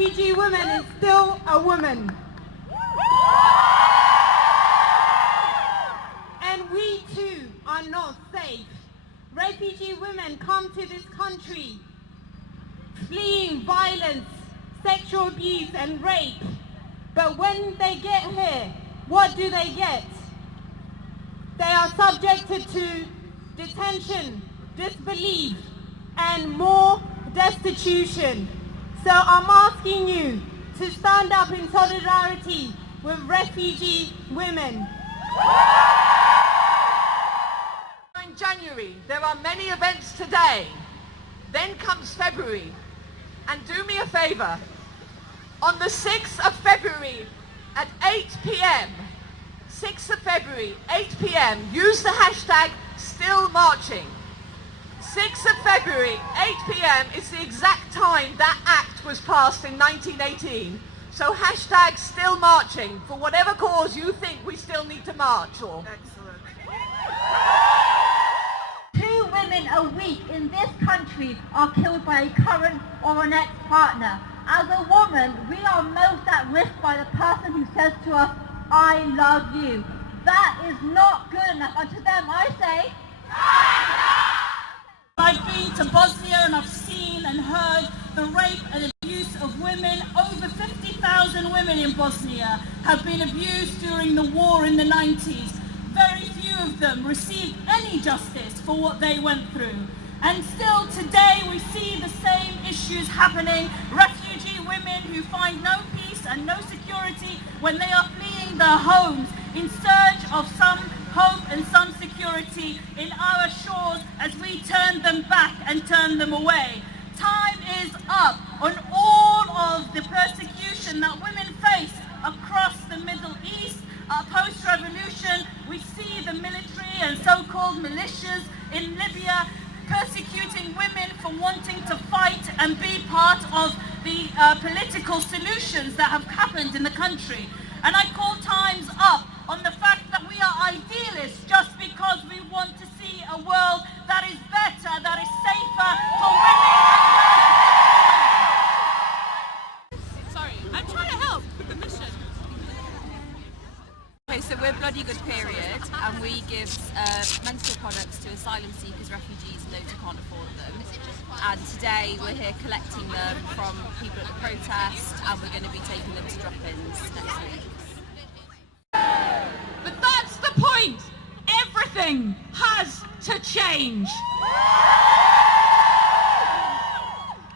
refugee woman is still a woman. And we too are not safe. Refugee women come to this country fleeing violence, sexual abuse and rape. But when they get here, what do they get? They are subjected to detention, disbelief, and more destitution. So I'm asking you to stand up in solidarity with refugee women. In January, there are many events today. Then comes February. And do me a favor, on the 6th of February at 8 p.m., 6th of February, 8 p.m., use the hashtag #StillMarching. 6th of February, 8 p.m. is the exact time that act was passed in 1918. So hashtag #StillMarching for whatever cause you think we still need to march for. Excellent. 2 women a week in this country are killed by a current or an ex-partner. As a woman, we are most at risk by the person who says to us, "I love you." That is not good enough. And to them I say, I've been to Bosnia and I've seen and heard the rape and abuse of women. Over 50,000 women in Bosnia have been abused during the war in the 90s. Very few of them received any justice for what they went through. And still today we see the same issues happening. Refugee women who find no peace and no security when they are fleeing their homes in search of some hope and some security in our shores as we turn them back and turn them away. Time is up on all of the persecution that women face across the Middle East. Post-revolution, we see the military and so-called militias in Libya persecuting women for wanting to fight and be part of the political solutions that have happened in the country. And I call times up on the fact that we are idealists just because we want to see a world that is better, that is safer for women. Sorry, I'm trying to help with the mission. Okay, so we're Bloody Good Period, and we give menstrual products to asylum seekers, refugees, and those who can't afford them. And today we're here collecting them from people at the protest, and we're going to be taking them to drop-ins next week. But that's the point! Everything has to change!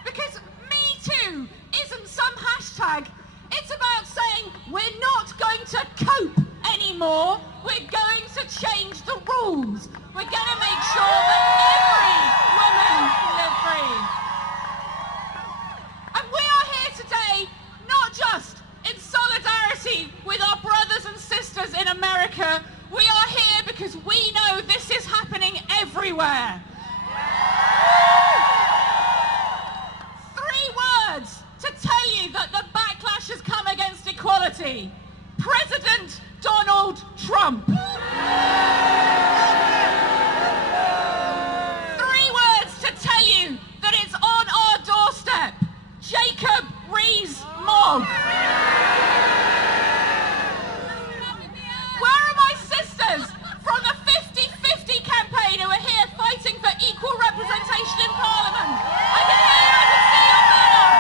Because Me Too isn't some hashtag. It's about saying we're not going to cope anymore. We're going to change the rules. We're going to make sure that every woman can live free. And we are here today not just in solidarity with our brothers and sisters in America. We are here because we know this is happening everywhere. 3 words to tell you that the backlash has come against equality. President Donald Trump. 3 words to tell you that it's on our doorstep. Jacob Rees-Mogg. Where are my sisters from the 50-50 campaign who are here fighting for equal representation in Parliament? I can hear, I can see your banner.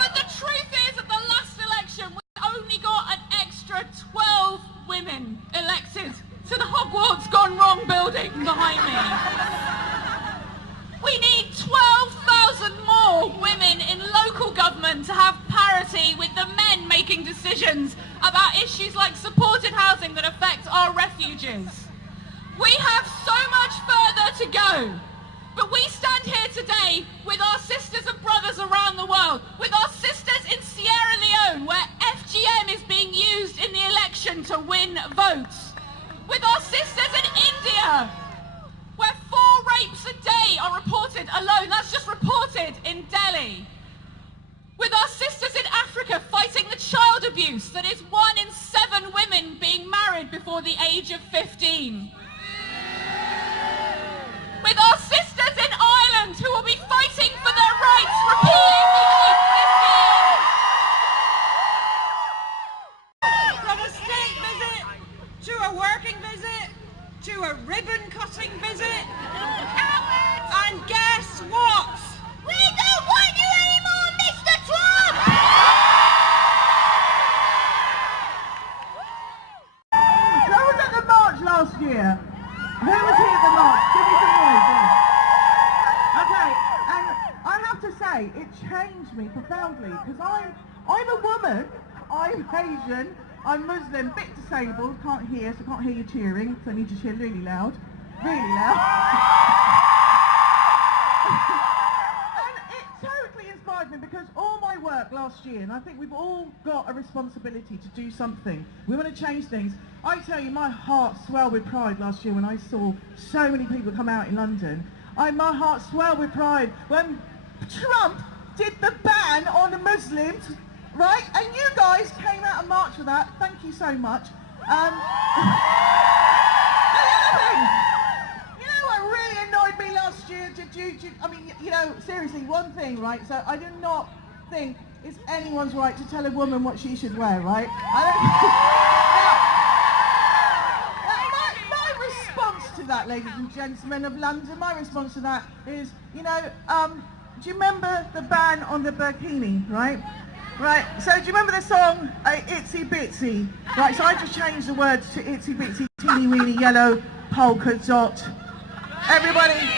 But the truth is, at the last election, we only got an extra 12 women elected to the Hogwarts Gone Wrong building behind me. We need 12,000 more women in local government to have parity with the men making decisions about issues like supported housing that affect our refugees. We have so much further to go, but we stand here today with our sisters and brothers around the world, with our sisters in Sierra Leone, where FGM is being used in the election to win votes, with our sisters in India, where 4 rapes a day are reported alone. That's just reported in Delhi. With our sisters in Africa fighting the child abuse that is 1 in 7 women being married before the age of 15. With our sisters in Ireland who will be fighting for their rights, repealing the 8th this woman, I'm Asian, I'm Muslim, bit disabled, can't hear, so I can't hear you cheering, so I need you to cheer really loud. Really loud. And it totally inspired me because all my work last year, and I think we've all got a responsibility to do something. We want to change things. I tell you, my heart swelled with pride last year when I saw so many people come out in London. My heart swelled with pride when Trump did the ban on the Muslims, right? And you guys came out and marched for that. Thank you so much. And the other thing, you know what really annoyed me last year? I mean, you know, seriously, one thing, right? So I do not think it's anyone's right to tell a woman what she should wear, right? My response to that, ladies and gentlemen of London, my response to that is, you know, do you remember the ban on the burkini, right? Right, so do you remember the song, Itsy Bitsy? Right, so I just changed the words to Itsy Bitsy, Teeny Weeny Yellow Polka Dot. Everybody.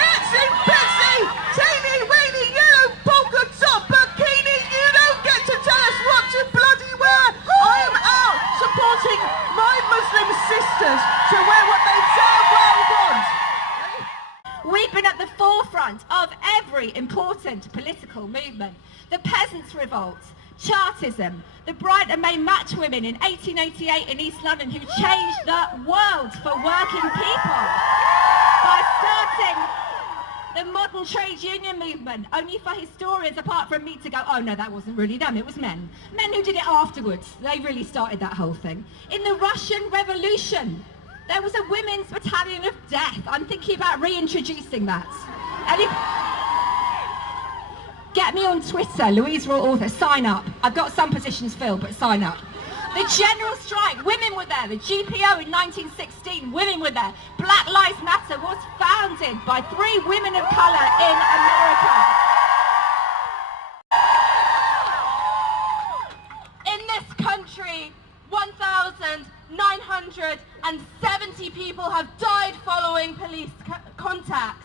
Itsy Bitsy, Teeny Weeny Yellow Polka Dot Bikini, you don't get to tell us what to bloody wear. I am out supporting my Muslim sisters to wear what they damn well want. We've been at the forefront of every important political movement. The Peasants' Revolt, Chartism, the Bright and May Match Women in 1888 in East London who changed the world for working people by starting the modern trade union movement, only for historians apart from me to go, oh no, that wasn't really them, it was men. Men who did it afterwards, they really started that whole thing. In the Russian Revolution, there was a women's battalion of death. I'm thinking about reintroducing that. Get me on Twitter, Louise Raw Author, sign up. I've got some positions filled, but sign up. The general strike, women were there. The GPO in 1916, women were there. Black Lives Matter was founded by 3 women of colour in America. In this country, 1,970 people have died following police contact.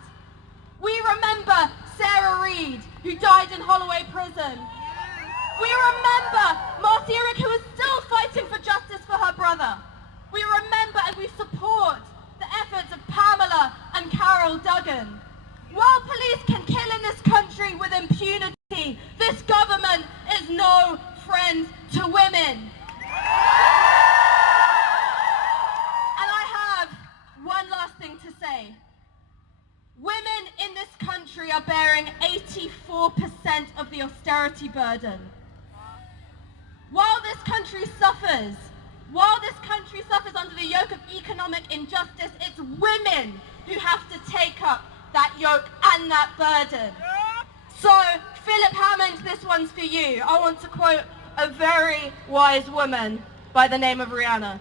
We remember Sarah Reid, who died in Holloway Prison. We remember Marty Eric, who is still fighting for justice for her brother. We remember and we support the efforts of Pamela and Carol Duggan. While police can kill in this country with impunity, this government is no friend to women. And I have one last thing to say. Women in this country are bearing 84% of the austerity burden. While this country suffers under the yoke of economic injustice, it's women who have to take up that yoke and that burden. So, Philip Hammond, this one's for you. I want to quote a very wise woman by the name of Rihanna.